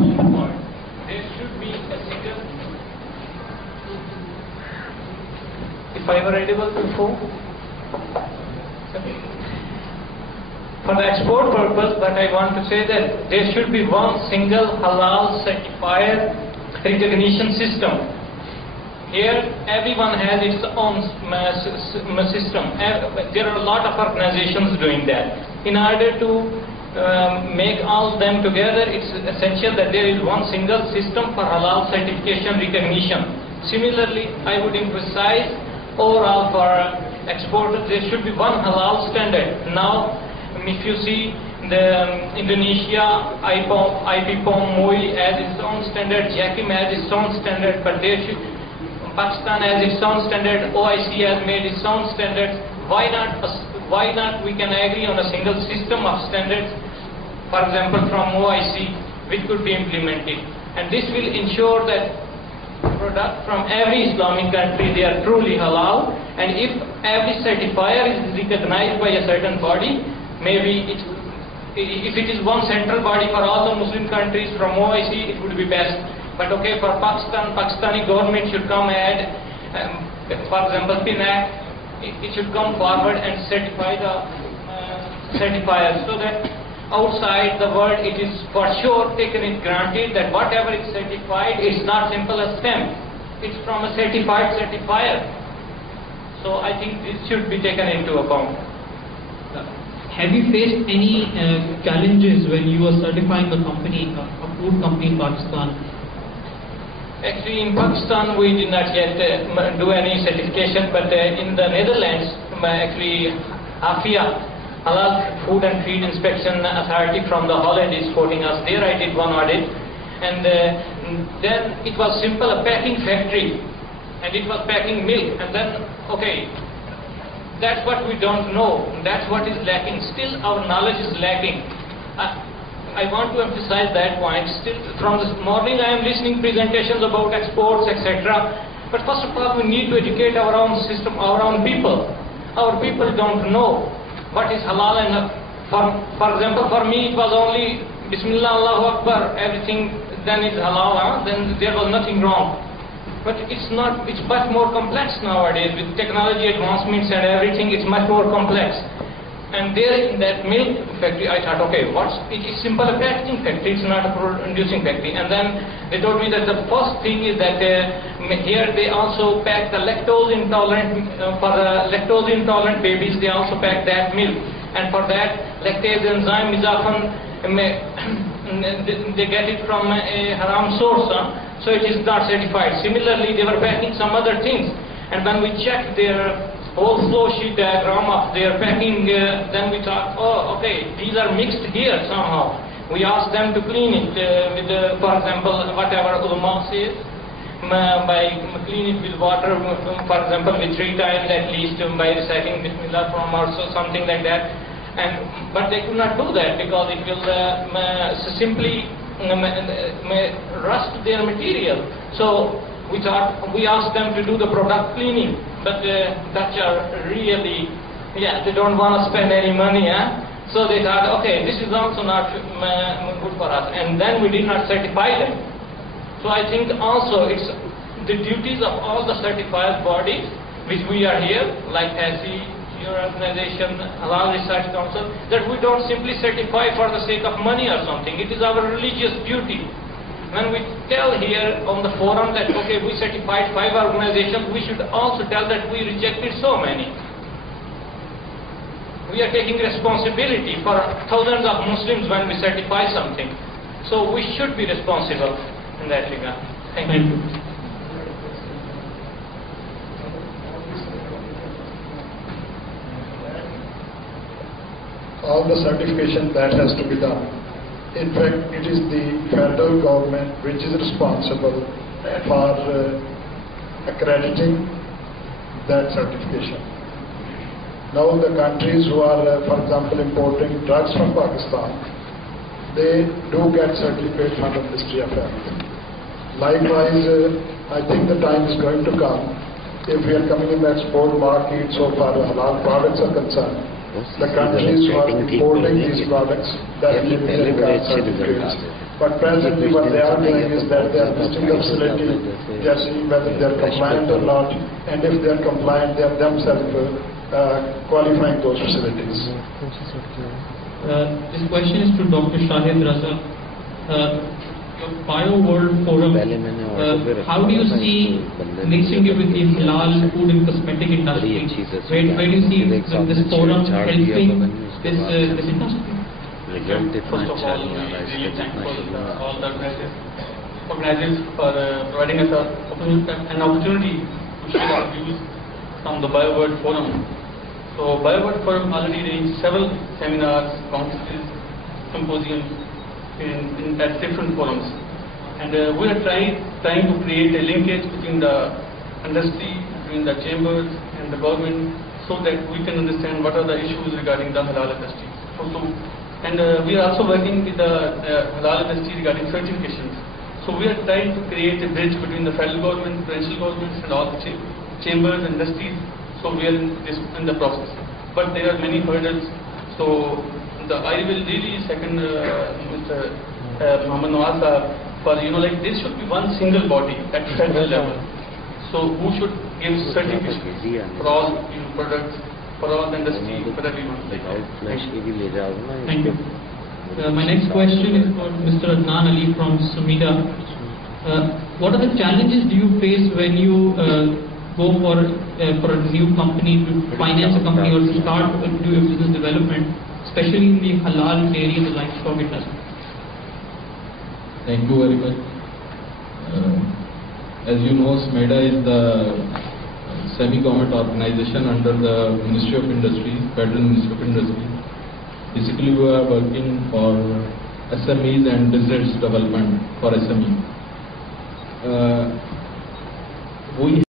point. There should be a single. If I were audible before. For the export purpose, but I want to say that there should be one single halal certifier recognition system. Here, everyone has its own system. There are a lot of organizations doing that. In order to make all of them together, it's essential that there is one single system for halal certification recognition. Similarly, I would emphasize overall for exporters, there should be one halal standard. Now, if you see the Indonesia, IPPOM, MOI has its own standard, JAKIM has its own standard, but there should, Pakistan has its own standard, OIC has made its own standards. Why not we can agree on a single system of standards, for example from OIC, which could be implemented. And this will ensure that products from every Islamic country, they are truly halal, and if every certifier is recognized by a certain body, maybe if it is one central body for all the Muslim countries from OIC, it would be best. But okay, for Pakistan, Pakistani government should come ahead, for example, PINAC, it should come forward and certify the certifiers, so that outside the world it is for sure taken it granted that whatever is certified, it's not simple as stamp. It's from a certified certifier. So I think this should be taken into account. Have you faced any challenges when you were certifying a company, a food company in Pakistan? Actually, in Pakistan we did not yet do any certification, but in the Netherlands, actually AFIA, Halal Food and Feed Inspection Authority from the Holland is supporting us. There I did one audit, and then it was simple, a packing factory, and it was packing milk, and then okay, that's what we don't know, that's what is lacking. Still our knowledge is lacking. I want to emphasize that point. Still from this morning I am listening presentations about exports, etc. But first of all we need to educate our own system, our own people. Our people don't know what is halal, and for example for me it was only Bismillah, Allahu Akbar, everything then is halal, then there was nothing wrong. But it's not, it's much more complex nowadays with technology advancements and everything, it's much more complex. And there in that milk factory I thought, okay, it is simple a packaging factory, it's not a producing factory. And then they told me that the first thing is that here they also pack the lactose intolerant, for the lactose intolerant babies they also pack that milk. And for that lactase enzyme is often, they get it from a haram source. So it is not certified. Similarly, they were packing some other things, and when we checked their whole flow sheet diagram of their packing, then we thought, oh, okay, these are mixed here somehow. We asked them to clean it with, for example, whatever ulama says, by clean it with water, for example, with 3 times at least, by reciting Bismillah from or so, something like that. But they could not do that because it will simply rust their material. So we asked them to do the product cleaning, but Dutch are really, they don't want to spend any money. So they thought, okay, this is also not good for us, and then we did not certify them. So I think also it's the duties of all the certified bodies, which we are here, like ASI, your organization, Halal Research Council, that we don't simply certify for the sake of money or something. It is our religious duty. When we tell here on the forum that, okay, we certified 5 organizations, we should also tell that we rejected so many. We are taking responsibility for thousands of Muslims when we certify something. So we should be responsible in that regard. Thank you. All the certification that has to be done. In fact, it is the federal government which is responsible for accrediting that certification. Now the countries who are, for example, importing drugs from Pakistan, they do get certificate from the Ministry of Health. Likewise, I think the time is going to come, if we are coming in the export market, so far halal products are concerned, the countries who are importing these products definitely will require certificates But presently what they are doing is that they are visiting the facility, they are seeing whether they are compliant or not, and if they are compliant, they are themselves qualifying those facilities. This question is to Dr. Shahid Raza. Your Bio World Forum, how do you see mixing it with the halal food and cosmetic industry? Where do you see this forum helping this industry? First of all, we really thankful all the organizers for providing us an opportunity to share our views from the Bio World Forum. So Bio World Forum already arranged several seminars, conferences, symposiums at different forums, and we are trying to create a linkage between the industry, between the chambers and the government, so that we can understand what are the issues regarding the halal industry. And we are also working with the halal industry regarding certifications. So we are trying to create a bridge between the federal government, provincial governments, and all the chambers, industries. So we are in the process, but there are many hurdles. So I will really second Mr. Muhammad Nawaz for there should be one single body at federal level. So who should give certification for all products, for all the industry, for everyone. Thank you. My next question is for Mr. Adnan Ali from Sumida. What are the challenges do you face when you go for a new company to finance a company or to start to do a business development, especially in the halal dairy and the livestock industry? Thank you very much. As you know, SMEDA is the semi-government organization under the Ministry of Industry, Federal Ministry of Industry. Basically, we are working for SMEs and business development for SME. We